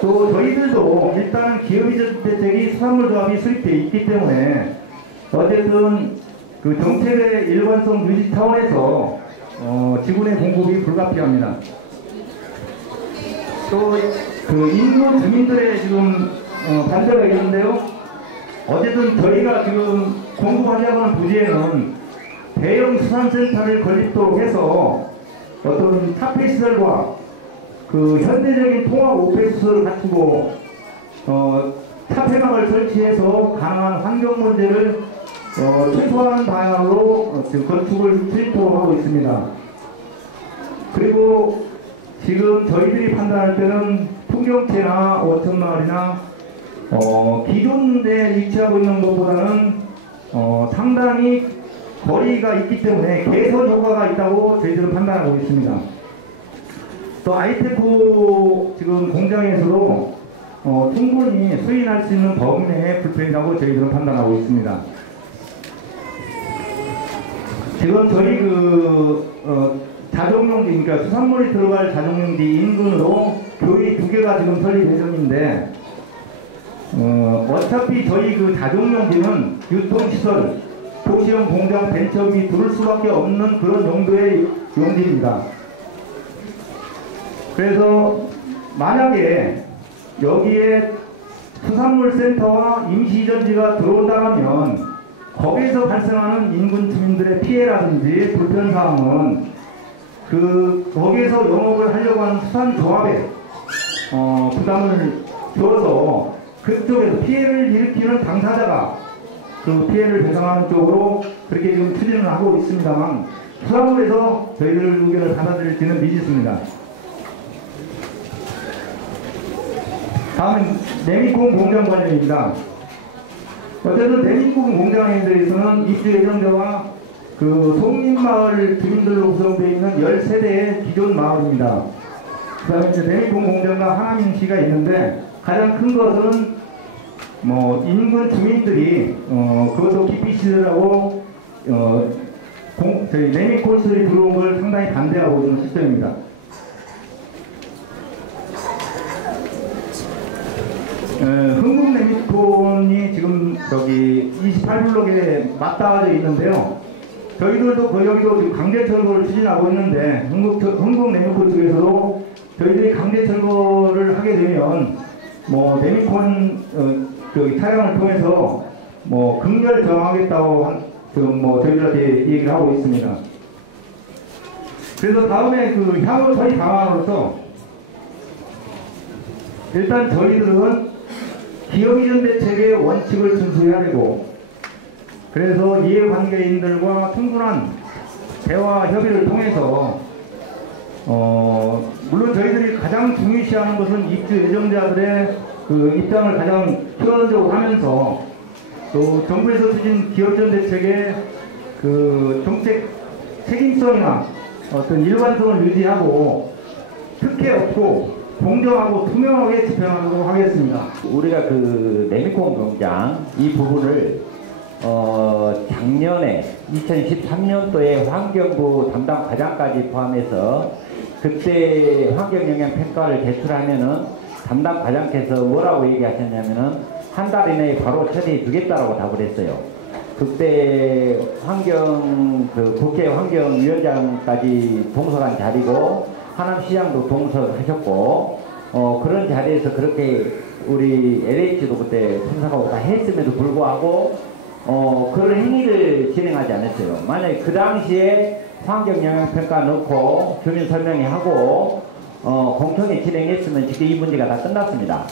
또 저희들도 일단은 기업이전 대책이 수산물조합이 수립되어 있기 때문에 어쨌든 그 정책의 일관성 유지 차원에서 직원의 공급이 불가피합니다. 또 그 인근 주민들의 지금 반대가 있는데요. 어쨌든 저희가 지금 공급하려고 하는 부지에는 대형 수산센터를 건립도록 해서 어떤 카페 시설과 그 현대적인 통합 오페스를 갖추고 차폐막을 설치해서 가능한 환경 문제를 최소화하는 방향으로 지금 건축을 추진토록 하고 있습니다. 그리고 지금 저희들이 판단할 때는 풍경채나 원천마을이나 기존에 위치하고 있는 것보다는 상당히 거리가 있기 때문에 개선 효과가 있다고 저희들은 판단하고 있습니다. 또 아이테크 지금 공장에서도 충분히 수인할 수 있는 범위 내에 불편이라고 저희들은 판단하고 있습니다. 지금 저희 자동용지, 그러니까 수산물이 들어갈 자동용지 인근으로 교회 2개가 지금 설립 예정인데, 어차피 저희 그 자동용지는 유통시설, 도시형 공장, 벤처업이 들을 수밖에 없는 그런 용도의 용지입니다. 그래서 만약에 여기에 수산물 센터와 임시전지가 들어온다면 거기에서 발생하는 인근 주민들의 피해라든지 불편사항은 거기에서 영업을 하려고 하는 수산조합에 부담을 줘서 그쪽에서 피해를 일으키는 당사자가 그 피해를 배상하는 쪽으로 그렇게 지금 추진을 하고 있습니다만 수산물에서 저희들 의견을 받아들일지는 미지수입니다. 다음은 레미콘 공장 관련입니다. 어쨌든 레미콘 공장에 대해서는 입주 예정자와 그 송림마을 주민들로 구성되어 있는 10세대의 기존 마을입니다. 그 다음에 이제 레미콘 공장과 하남인시가 있는데 가장 큰 것은 인근 주민들이 그것도 기피시설하고 저희 레미콘들이 들어온 걸 상당히 반대하고 있는 시점입니다. 흥국 레미콘이 지금 저기 28블록에 맞닿아져 있는데요. 저희들도 여기도 지금 강제철거를 추진하고 있는데 흥국 레미콘 쪽에서도 저희들이 강제철거를 하게 되면 레미콘 저기 차량을 통해서 긍결 정하겠다고 지금 저희들한테 얘기를 하고 있습니다. 그래서 다음에 그 향후 처리 방안으로서 일단 저희들은 기업이전 대책의 원칙을 준수해야 되고, 그래서 이해관계인들과 충분한 대화 협의를 통해서 물론 저희들이 가장 중요시하는 것은 입주 예정자들의 그 입장을 가장 필연적으로 하면서 또 정부에서 추진 기업이전 대책의 그 정책 책임성이나 어떤 일관성을 유지하고 특혜 없고 공정하고 투명하게 집행하도록 하겠습니다. 우리가 그 레미콘 공장 이 부분을 작년에 2013년도에 환경부 담당 과장까지 포함해서 그때 환경영향평가를 제출하면은 담당 과장께서 뭐라고 얘기하셨냐면은 한 달 이내에 바로 처리해 주겠다라고 답을 했어요. 그때 국회 환경위원장까지 동석한 자리고 하남시장도 동석하셨고 그런 자리에서 그렇게 우리 LH도 그때 참석하고 다 했음에도 불구하고 그런 행위를 진행하지 않았어요. 만약에 그 당시에 환경영향평가 넣고 주민 설명회 하고 공청회 진행했으면 지금 이 문제가 다 끝났습니다.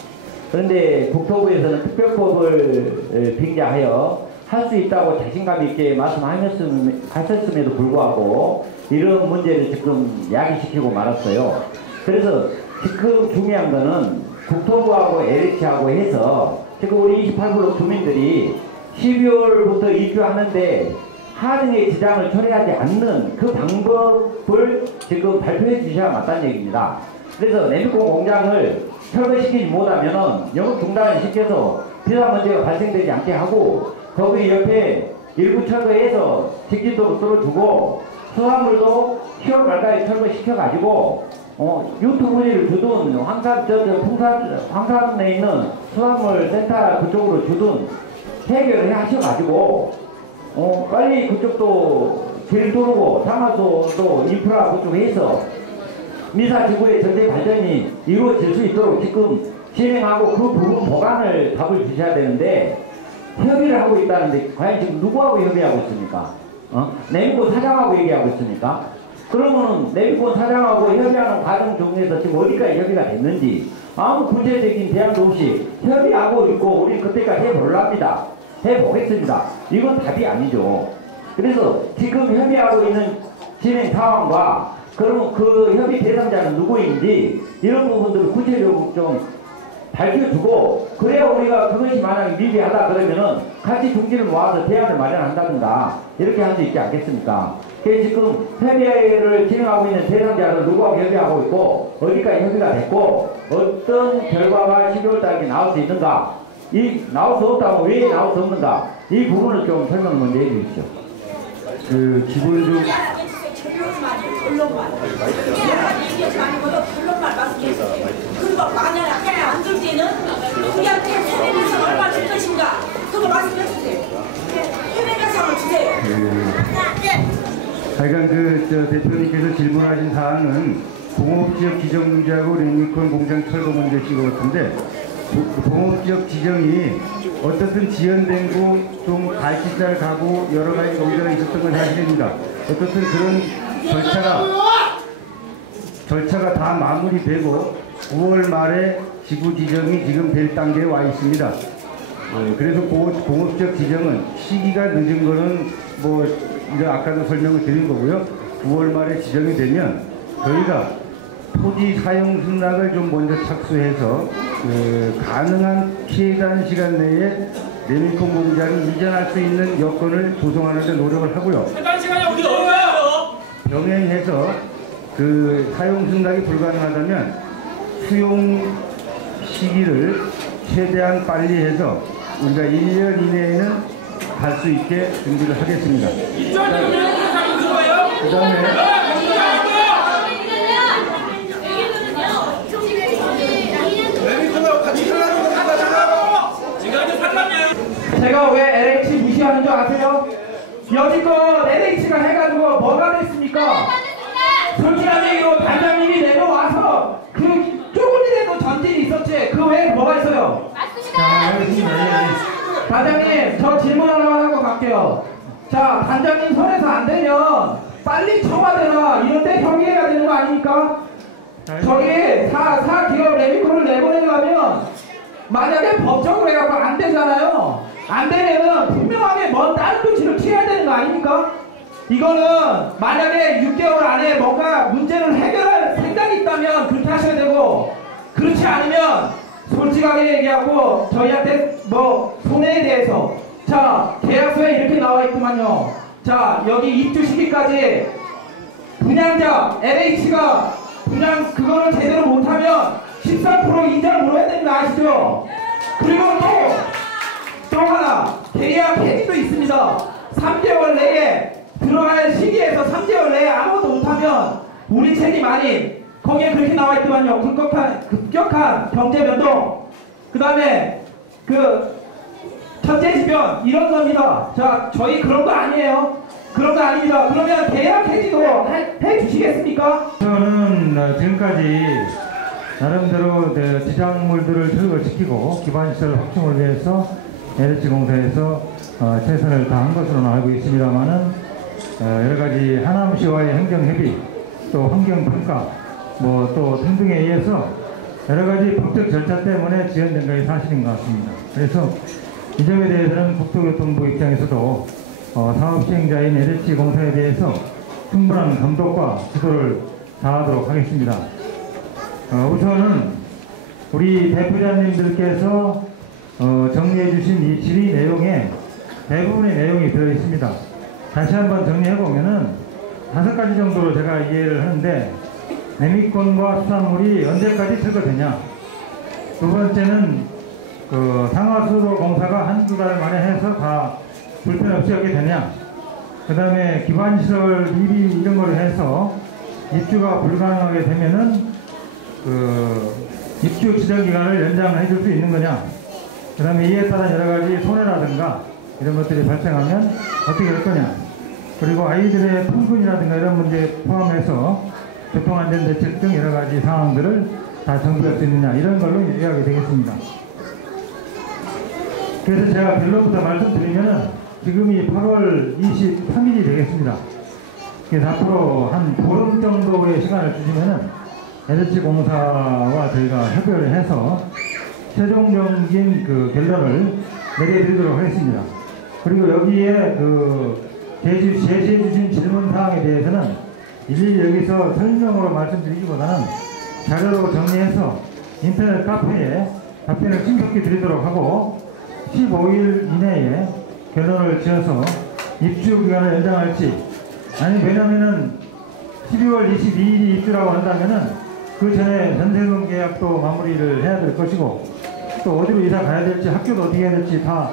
그런데 국토부에서는 특별법을 빙자하여 할 수 있다고 자신감 있게 말씀하셨음에도 불구하고 이런 문제를 지금 야기시키고 말았어요. 그래서 지금 중요한 거는 국토부하고 LH하고 해서 지금 우리 28블록 주민들이 12월부터 입주하는데 하등의 지장을 초래하지 않는 그 방법을 지금 발표해 주셔야 맞다는 얘기입니다. 그래서 레미콘 공장을 철거시키지 못하면은 영업 중단을 시켜서 비상 문제가 발생되지 않게 하고 거기 옆에 일부 철거해서 직진도로 뚫어주고 수화물도 10월 말까지 철거시켜가지고 유튜브를 주든 황산에 있는 수산물 센터 그쪽으로 주든 해결을 하셔가지고 빨리 그쪽도 길 도르고 상하수도 인프라 그쪽에 있어 미사지구의 전체 발전이 이루어질 수 있도록 지금 진행하고 그 부분 보관을 답을 주셔야 되는데 협의를 하고 있다는데 과연 지금 누구하고 협의하고 있습니까? 내미권 사장하고 얘기하고 있습니까? 그러면은 내미권 사장하고 협의하는 과정 중에서 지금 어디까지 협의가 됐는지 아무 구체적인 대안도 없이 협의하고 있고 우리 그때까지 해보랍니다. 해보겠습니다. 이건 답이 아니죠. 그래서 지금 협의하고 있는 진행 상황과 그러면 그 협의 대상자는 누구인지 이런 부분들을 구체적으로 좀 밝혀주고 그래야 우리가 그것이 만약에 미비하다 그러면은 같이 중지를 모아서 대안을 마련한다든가 이렇게 할 수 있지 않겠습니까? 그래서 지금 협의를 진행하고 있는 대상자를 누구하고 협의하고 있고 어디까지 협의가 됐고 어떤 결과가 12월 달에 나올 수 있는가 이 나올 수 없다면 왜 나올 수 없는가 이 부분을 좀 설명을 먼저 해주십시오. 그 기본적으로 결론만 얘기하지 말고 결론만 말씀해주세요. 그리고 만약에 안 줄 때는 우리한테 해외배상을 얼마 줄 것인가 그거 말씀해주세요. 해외배상을 주세요. 하여간 대표님께서 질문하신 사안은 공업지역 지정 문제하고 레미콘 공장 철거 문제신 것 같은데 공업지역 지정이 어떻든 지연된 거 좀 발치자를 가고 여러 가지 논의가 있었던 건 사실입니다. 어떻든 그런 절차가 다 마무리되고 9월 말에 지구 지정이 지금 될 단계에 와 있습니다. 그래서 공업지역 지정은 시기가 늦은 거는 뭐 이제 아까도 설명을 드린 거고요. 9월 말에 지정이 되면 저희가 토지 사용 승낙을 좀 먼저 착수해서 가능한 최단 시간 내에 레미콘 공장이 이전할 수 있는 여건을 조성하는 데 노력을 하고요. 최단 시간이 우리 어디가요? 병행해서 그 사용 승낙이 불가능하다면 수용 시기를 최대한 빨리 해서 우리가 1년 이내에는 갈 수 있게 준비를 하겠습니다. 그 다음에 제가 왜 LH 무시하는 줄 아세요? 여지껏 LH가 해가지고 뭐가 됐습니까? 솔직한 얘기로 단장님이 내려와서 그 조금이라도 전진이 있었지 그 외에 뭐가 있어요? 단장님 저 질문 하나만 하고 갈게요. 자 단장님 손에서 안 되면 빨리 청와대나 이런 데 협의해야 되는 거 아닙니까? 저기 사기업 레미콘을 내보내려면 만약에 법적으로 해갖고 안 되잖아요. 안 되면은 분명하게 뭔 다른 조치를 취해야 되는 거 아닙니까? 이거는 만약에 6개월 안에 뭔가 문제를 해결할 생각이 있다면 그렇게 하셔야 되고 그렇지 않으면 솔직하게 얘기하고 저희한테 뭐 손해에 대해서 자 계약서에 이렇게 나와 있구만요. 자 여기 입주 시기까지 분양자 LH가 분양 그거를 제대로 못하면 13% 인정을 물어야 되는 거 아시죠? 그리고 또 하나 계약 해지도 있습니다. 3개월 내에 들어갈 시기에서 3개월 내에 아무것도 못하면 우리 책임 아닌 거기에 그렇게 나와 있더만요. 급격한 경제 변동 그 다음에 그 천재지변 이런 겁니다. 자 저희 그런 거 아니에요. 그런 거 아닙니다. 그러면 계약 해지도 해 주시겠습니까? 저는 지금까지 나름대로 지작물들을 철거시키고 기반시설 확충을 위해서 LH공사에서 최선을 다한 것으로는 알고 있습니다만은 여러가지 하남시와의 행정협의 또 환경평가 뭐 또 등등에 의해서 여러가지 법적 절차 때문에 지연된 것이 사실인 것 같습니다. 그래서 이 점에 대해서는 국토교통부 입장에서도 사업시행자인 LH공사에 대해서 충분한 감독과 지도를 다하도록 하겠습니다. 우선은 우리 대표자님들께서 정리해 주신 이 질의 내용에 대부분의 내용이 들어있습니다. 다시 한번 정리해보면은 5가지 정도로 제가 이해를 하는데 레미콘과 수산물이 언제까지 철거되냐, 두 번째는 그 상하수도 공사가 한두 달 만에 해서 다 불편 없이 하게 되냐, 그 다음에 기반시설 미비 이런 거를 해서 입주가 불가능하게 되면은 입주 지정 기간을 연장해 줄 수 있는 거냐, 그 다음에 이에 따른 여러 가지 손해라든가 이런 것들이 발생하면 어떻게 할 거냐, 그리고 아이들의 통근이라든가 이런 문제 포함해서 교통안전대책 등 여러 가지 상황들을 다 정비할 수 있느냐, 이런 걸로 이야기 되겠습니다. 그래서 제가 결론부터 말씀드리면은 지금이 8월 23일이 되겠습니다. 그래서 앞으로 한 보름 정도의 시간을 주시면은 LH 공사와 저희가 협의를 해서 최종적인 결론을 내려드리도록 하겠습니다. 그리고 여기에 제시해 주신 질문 사항에 대해서는 일일이 여기서 설명으로 말씀드리기보다는 자료로 정리해서 인터넷 카페에 답변을 신속히 드리도록 하고 15일 이내에 결론을 지어서 입주 기간을 연장할지, 아니 왜냐면은 12월 22일이 입주라고 한다면은 그 전에 전세금 계약도 마무리를 해야 될 것이고, 또 어디로 이사 가야 될지, 학교도 어떻게 해야 될지 다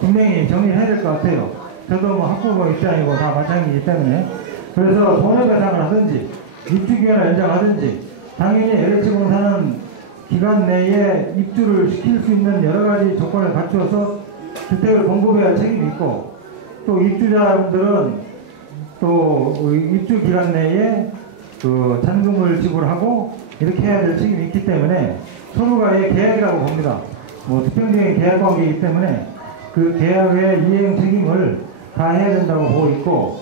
분명히 정리해야 될 것 같아요. 저도 뭐 학부모 입장이고 다 마찬가지이기 때문에, 그래서 손해배상을 하든지 입주 기간을 연장하든지, 당연히 LH공사는 기간 내에 입주를 시킬 수 있는 여러 가지 조건을 갖추어서 주택을 공급해야 할 책임이 있고, 또 입주자분들은 또 입주 기간 내에 잔금을 지불하고 이렇게 해야 될 책임이 있기 때문에 서로가의 계약이라고 봅니다. 뭐 수평적인 계약 관계이기 때문에 그 계약의 이행 책임을 다 해야 된다고 보고 있고,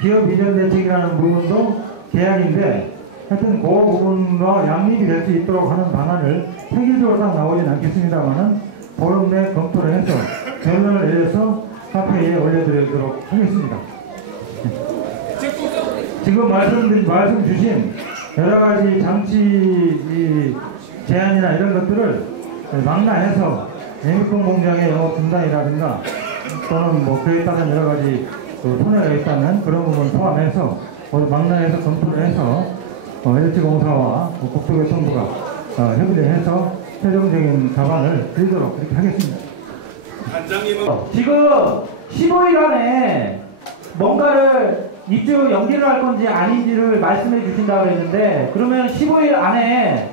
기업 이전 대책이라는 부분도 계약인데 하여튼 그 부분과 양립이 될 수 있도록 하는 방안을 획일적으로 딱 나오진 않겠습니다만은 보름 내 검토를 해서 결론을 내려서 카페에 올려드리도록 하겠습니다. 지금 말씀 주신 여러 가지 장치 제한이나 이런 것들을 망라해서 레미콘 공장의 영업 중단이라든가 또는 뭐 그에 따른 여러 가지 손해가 있다면 그런 부분 포함해서 망라해서 검토를 해서 LH공사와 국토교통부가 협의를 해서 최종적인 답안을 드리도록 그렇게 하겠습니다. 지금 15일 안에 뭔가를 입주 연기를 할 건지 아닌지를 말씀해 주신다고 했는데, 그러면 15일 안에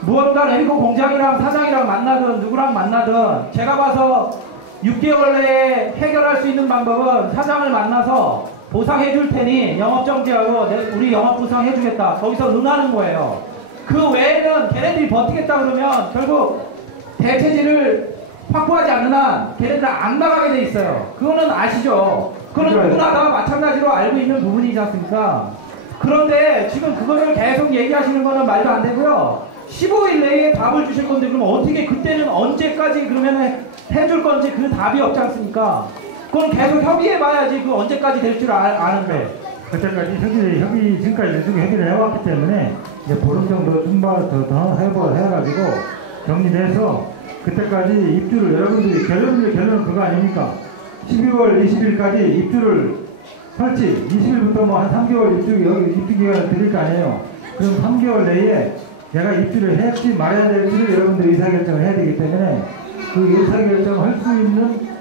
무언가 레미콘 공장이랑 사장이랑 만나든 누구랑 만나든 제가 봐서 6개월 내에 해결할 수 있는 방법은 사장을 만나서 보상해 줄 테니 영업 정지하고 우리 영업 보상해 주겠다, 거기서 응하는 거예요. 그 외에는 걔네들이 버티겠다 그러면 결국 대체지를 확보하지 않는 한 걔네들 안 나가게 돼 있어요. 그거는 아시죠? 그거는 누구나 다 마찬가지로 알고 있는 부분이지 않습니까? 그런데 지금 그거를 계속 얘기하시는 거는 말도 안 되고요. 15일 내에 답을 주실 건데 그러면 어떻게 그때는 언제까지 그러면 해줄 건지 그 답이 없지 않습니까? 그건 계속 협의해 봐야지 그 언제까지 될 줄 아는데. 그때까지 지금까지 계속 협의를 해왔기 때문에 이제 보름 정도 더 해가지고 정리돼서 그때까지 입주를 여러분들이 결론은 그거 아닙니까? 12월 20일까지 입주를 할지 20일부터 뭐 한 3개월 입주 기간을 드릴 거 아니에요. 그럼 3개월 내에 내가 입주를 할지 말아야 될지를 여러분들이 의사결정을 해야 되기 때문에 그 의사결정을 할 수 있는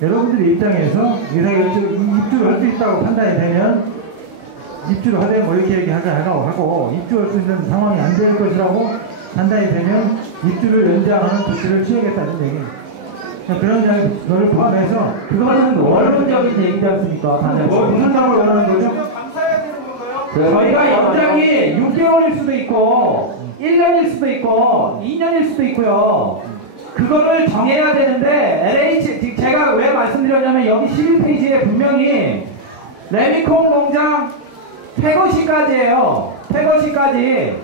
여러분들의 입장에서 입주를 할 수 있다고 판단이 되면 입주를 하되 뭐 이렇게 하고 입주할 수 있는 상황이 안 될 것이라고 판단이 되면 입주를 연장하는 조치를 취하겠다는 얘기예요. 그런 거를 포함해서 그거는 원론적인 얘기지 않습니까? 무슨 상을 원하는 거죠? 저희가 연장이 6개월일 수도 있고 1년일 수도 있고 2년일 수도 있고요. 그거를 정해야 되는데 제가 왜 말씀드렸냐면 여기 11페이지에 분명히 레미콘 공장 폐거시까지예요. 폐거시까지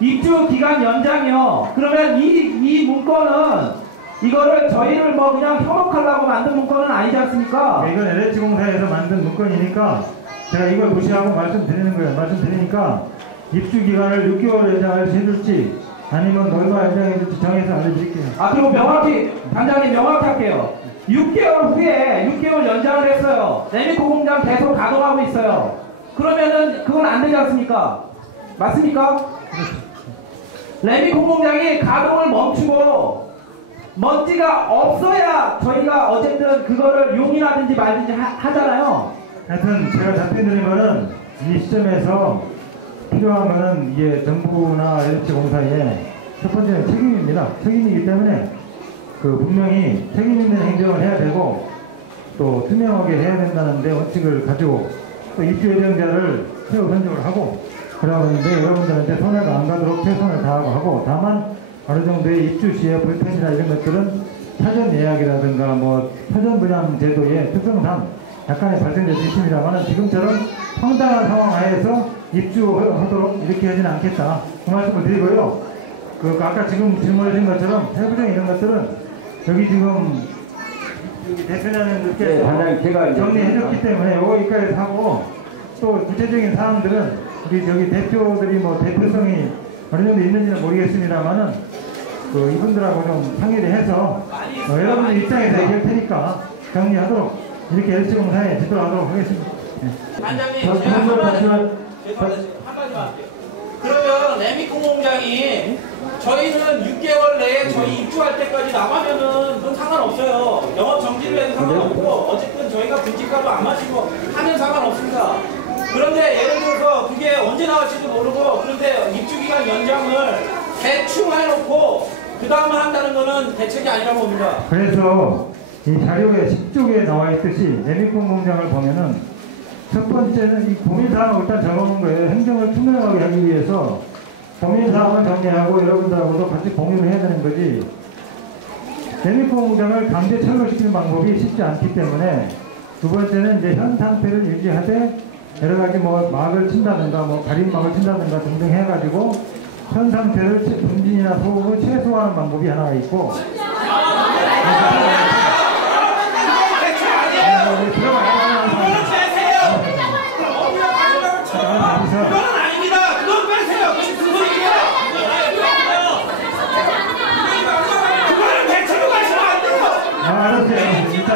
입주 기간 연장이요. 그러면 이 문건은 이거를 저희를 뭐 그냥 협업하려고 만든 문건은 아니지 않습니까? 이건 LH공사에서 만든 문건이니까 제가 이걸 무시하고 말씀드리는 거예요. 말씀드리니까 입주 기간을 6개월 연장을 해줄지 아니면 얼마 연장해줄지 정해서 알려드릴게요. 그리고 명확히 단장님 명확히 할게요. 6개월 후에 6개월 연장을 했어요. 레미콘 공장 계속 가동하고 있어요. 그러면은 그건 안 되지 않습니까? 맞습니까? 레미콘 공장이 가동을 멈추고 먼지가 없어야 저희가 어쨌든 그거를 용인하든지 말든지 하잖아요. 하여튼 제가 답변드린 거는 이 시점에서 필요한 거는 이게 정부나 LH공사의 첫 번째는 책임입니다. 책임이기 때문에 그 분명히 책임 있는 행정을 해야 되고 또 투명하게 해야 된다는 데 원칙을 가지고 또 입주 예정자를 최우 선정을 하고 그러고 있는데 여러분들한테 손해가 안 가도록 최선을 다하고 하고 다만 어느 정도의 입주 시에 불편이나 이런 것들은 사전 예약이라든가 뭐 사전 분양 제도의 특성상 약간의 발생될 수 있습니다만 지금처럼 황당한 상황 하에서 입주하도록 이렇게 하지는 않겠다. 그 말씀을 드리고요. 그 아까 지금 질문하신 것처럼 세부적인 이런 것들은 여기 지금 여기 대표님께서 네, 단장님 제가 정리해줬기 때문에 요거 여기까지 하고 또 구체적인 사항들은 우리 저기 대표들이 뭐 대표성이 어느 정도 있는지는 모르겠습니다만은 그 이분들하고 좀 상의를 해서 여러분들 입장에서 얘기할 테니까 정리하도록 이렇게 LC공사에 지도하도록 하겠습니다. 단장님 제가 한 가지만 할게요. 그러면 레미콘 공장이 저희는 6개월 내에 저희 입주할 때까지 나가면은 그건 상관없어요. 영업 정지를 해도 상관없고 어쨌든 저희가 분지가도 안 마시고 하면 상관없습니다. 그런데 예를 들어서 그게 언제 나올지도 모르고 그런데 입주기간 연장을 대충 해놓고 그 다음에 한다는 거는 대책이 아니라고 봅니다. 그래서 이 자료에 10쪽에 나와 있듯이 레미콘 공장을 보면은 첫 번째는 이 고민사항을 일단 적어놓은 거예요. 행정을 투명하게 하기 위해서 고민사항을 정리하고 여러분들하고도 같이 공유를 해야 되는 거지. 레미콘 공장을 강제 철거시키는 방법이 쉽지 않기 때문에 두 번째는 이제 현 상태를 유지하되 여러 가지 뭐 막을 친다든가 뭐 가림막을 친다든가 등등 해가지고 현 상태를 분진이나 소음을 최소화하는 방법이 하나가 있고 그건 아닙니다. 그건 빼세요. 무슨 소리예요? 그거는 대책을 가시면 안 돼요. 알았어요. 일단.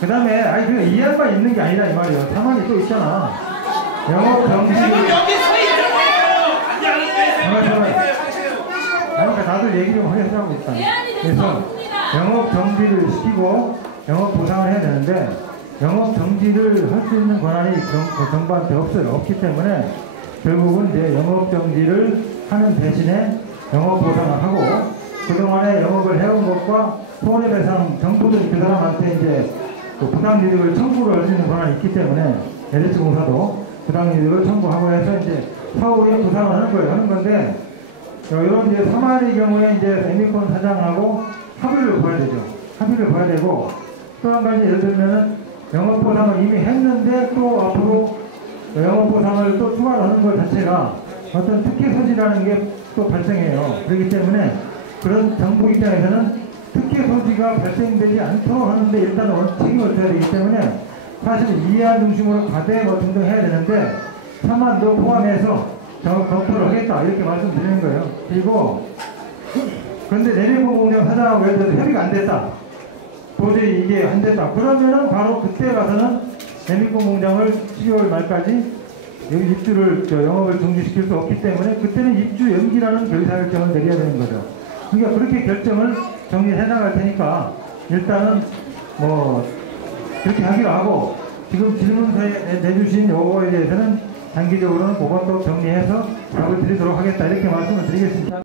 그 다음에, 아니, 그 이해할 바 있는 게 아니라 이 말이에요. 사망이 또 있잖아. 영업 정지. 지금 여기 서 있는 거예요. 안 잠깐만. 아니, 그러니까 다들 얘기 좀 하려고 일단. 그래서 영업 정지를 시키고 영업 보상을 해야 되는데 영업 정지를 할 수 있는 권한이 정부한테 없어요. 없기 때문에 결국은 이제 영업 정지를 하는 대신에 영업 보상을 하고 그동안에 영업을 해온 것과 손해배상 정부들이 그 사람한테 이제 그 부당이득을 청구를 할 수 있는 권한이 있기 때문에 LH공사도 부당이득을 청구하고 해서 이제 사후에 보상을 하는 거예요. 하는 건데 이런 이제 3할의 경우에 이제 레미콘 사장하고 합의를 봐야 되죠. 합의를 봐야 되고 또 한 가지 예를 들면은 영업보상을 이미 했는데 또 앞으로 영업보상을 또 추가로 하는 것 자체가 어떤 특혜 소지라는 게 또 발생해요. 그렇기 때문에 그런 정부 입장에서는 특혜 소지가 발생되지 않도록 하는데 일단은 책임을 져야 되기 때문에 사실 이해한 중심으로 가되 뭐 등등 해야 되는데 3만도 포함해서 검토를 하겠다 이렇게 말씀드리는 거예요. 그리고 그런데 레미콘 공장 사장하고 예를 들어서 협의가 안 됐다. 도저히 이게 안 됐다. 그러면은 바로 그때 가서는 레미콘 공장을 12월 말까지 여기 입주를 영업을 중지시킬 수 없기 때문에 그때는 입주 연기라는 결의사결정을 내려야 되는 거죠. 그러니까 그렇게 결정을 정리해 나갈 테니까 일단은 뭐 그렇게 하기로 하고 지금 질문서에 내주신 요거에 대해서는 단기적으로는 그것도 정리해서 답을 드리도록 하겠다 이렇게 말씀을 드리겠습니다.